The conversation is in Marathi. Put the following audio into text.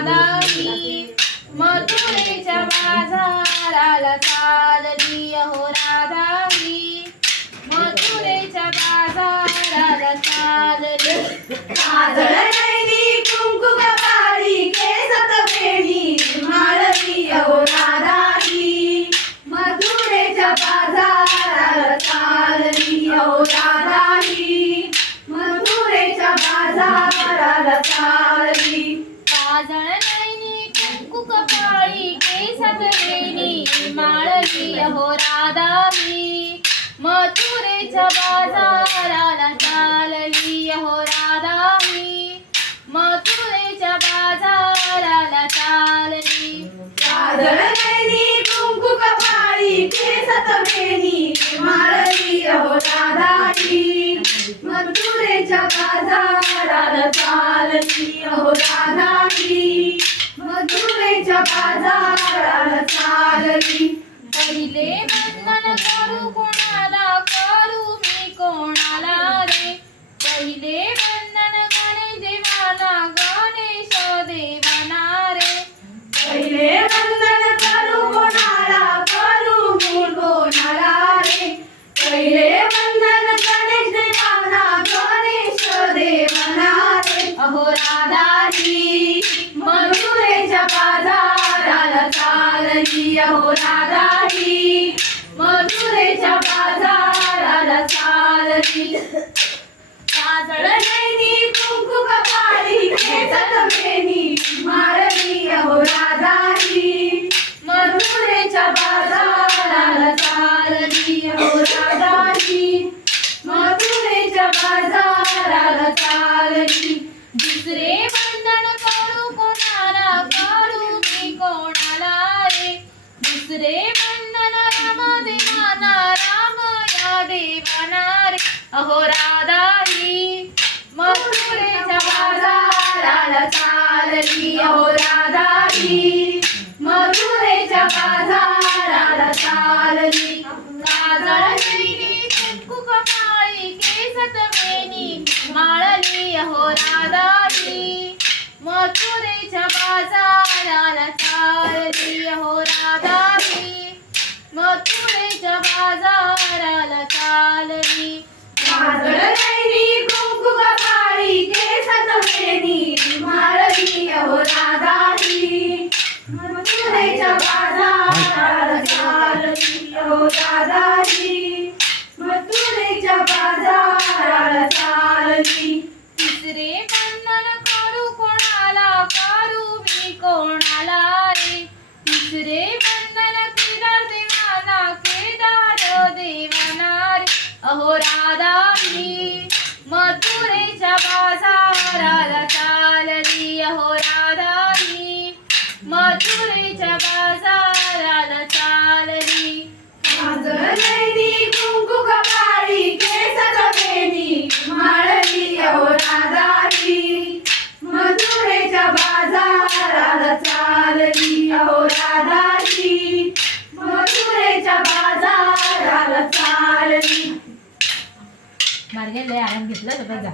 राधाई मथुरेच्या बाजाराला चालली हो राधाई मथुरेच्या बाजाराला चालली. काजळ केसत वेणी माळवी मथुरेच्या बाजाराला चालली अहो मथुरेच्या बाजाराला चालली काजळ नैनी कुंकू कपाळी माळली हो माळली मी मथुरेच्या बाजाराला चालली अहो मी मथुरेच्या बाजाराला चालली. काजळ कुंकू कपाळी केसत वेणी माळली अहो राधाई मथुरेच्या बाजाराला चालली हो राधाई मथुरेच्या बाजार चालली पहिले वंदन करू कोणाला करू मी कोणाला रे पहिले वंदन गणेश देवाला गणेश देवाना रे पहिले वंदन करू कोणाला करू मी कोणाला रे पहिले वंदन गणेश देवाना गणेश देवाना रे मधुरेच्या बाजाराला चालली अहो मधुरेच्या बाजाराला चालली. काजळ नैनी कुंकू कपाळी केसत वेणी माळवी अहो राधाई मथुरेच्या बाजाराला चालली अहो राधाई मथुरेच्या बाजाराला चालली दुसरे बंधन करू कोणाला करू मी कोणाला रे दुसरे बंधन राम देवाना राम या देवाना रे अहो राधाई मथुरेच्या बाजाराला चालली. अहो राधाई मथुरेच्या बाजाराला चालली. काजळ नैनी कुंकू कपाळी केसत वेणी माळली अहो राधाई मथुरेच्या बाजाराला चालली अहो राधाई मथुरेच्या बाजाराला चालली. काजळ नैनी कुंकू मथुरेच्या बाजाराला चालली हो राधाई मथुरेच्या बाजाराला चालली तिसरे बंधन करू कोणाला करू मी कोणाला रे तिसरे बंधन केदार देवाना केदार देवाना रे अहो मधुरेच्या मथुरेच्या बाजाराला चालली अहो राधाई मथुरेच्या बाजाराला चालली काजळ नैनी कुंकू कपाळी केसत वेणी माळवी अहो राधाई मथुरेच्या बाजाराला चालली अहो राधाई मथुरेच्या बाजाराला चालली मार्गे लय आनंद घेतला जा.